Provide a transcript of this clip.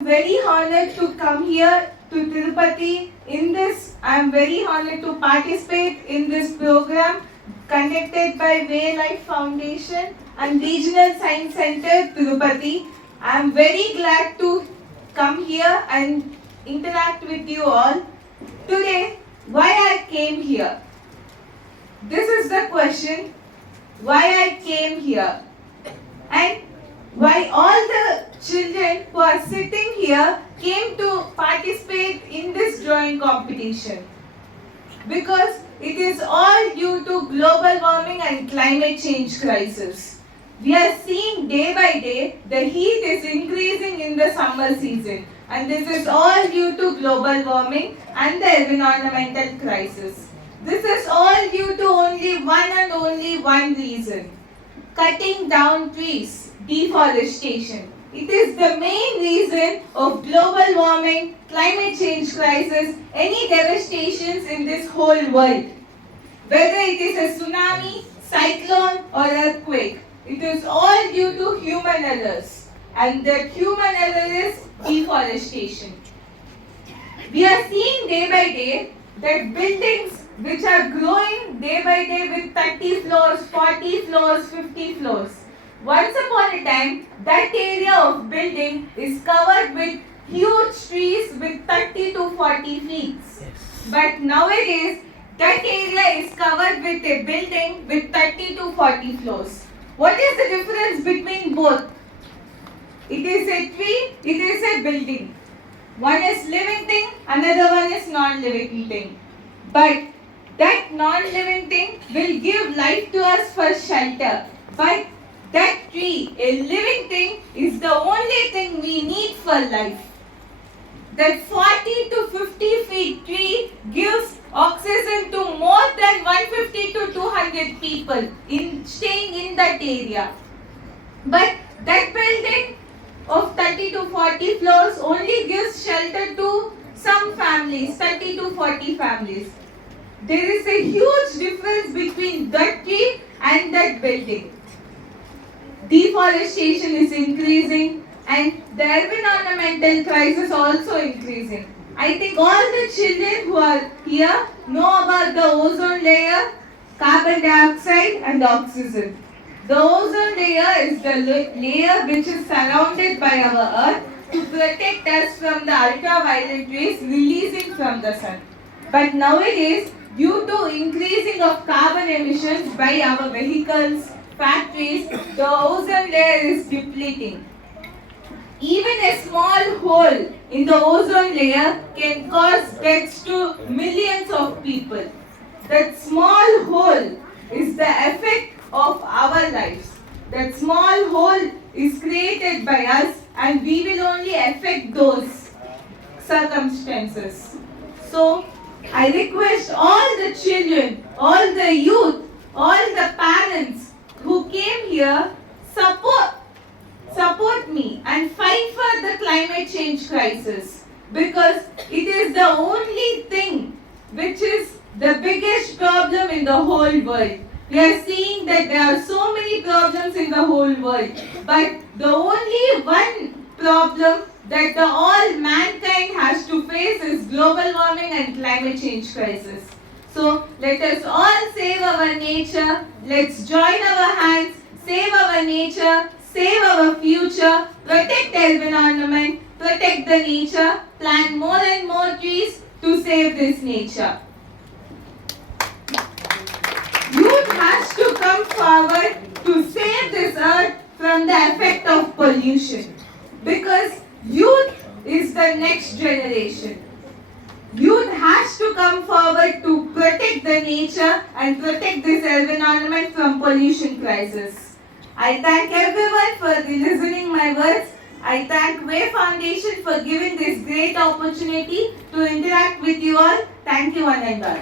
Very honored to come here to Tirupati in this. I am very honored to participate in this program conducted by Way Life Foundation and Regional Science Center Tirupati. I am very glad to come here and interact with you all. Today, why I came here? This is the question, why I came here. And why all the children who are sitting here came to participate in this drawing competition. Because it is all due to global warming and climate change crisis. We are seeing day by day the heat is increasing in the summer season, and this is all due to global warming and the environmental crisis. This is all due to only one reason: cutting down trees, deforestation. It is the main reason of global warming, climate change crisis, any devastations in this whole world. Whether it is a tsunami, cyclone or earthquake, it is all due to human errors. And that human error is deforestation. We are seeing day by day that buildings which are growing day by day with 30 floors, 40 floors, 50 floors. Once upon a time, that area of building is covered with huge trees with 30 to 40 feet. But nowadays, that area is covered with a building with 30 to 40 floors. What is the difference between both? It is a tree, it is a building. One is living thing, another one is non-living thing. But that non-living thing will give life to us for shelter. But that tree, a living thing, is the only thing we need for life. That 40 to 50 feet tree gives oxygen to more than 150 to 200 people staying in that area. But that building of 30 to 40 floors only gives shelter to some families, 30 to 40 families. There is a huge difference between that tree and that building. Deforestation is increasing and the environmental crisis also increasing. I think all the children who are here know about the ozone layer, carbon dioxide and oxygen. The ozone layer is the layer which is surrounded by our earth to protect us from the ultraviolet rays releasing from the sun. But nowadays, due to increasing of carbon emissions by our vehicles, factories, the ozone layer is depleting. Even a small hole in the ozone layer can cause deaths to millions of people. That small hole is the effect of our lives. That small hole is created by us and we will only affect those circumstances. So, I request all the children, all the youth, all the parents who came here, support me and fight for the climate change crisis, because it is the only thing which is the biggest problem in the whole world. We are seeing that there are so many problems in the whole world, but the only one problem that all mankind has to face is global warming and climate change crisis. So let us all save our nature. Let's join our hands, save our nature, save our future, protect the environment, protect the nature, plant more and more trees to save this nature. Youth has to come forward to save this earth from the effect of pollution, because youth is the next generation. Youth has to come forward to protect the nature and protect this environment from pollution crisis. I thank everyone for listening my words. I thank Way Foundation for giving this great opportunity to interact with you all. Thank you one and all.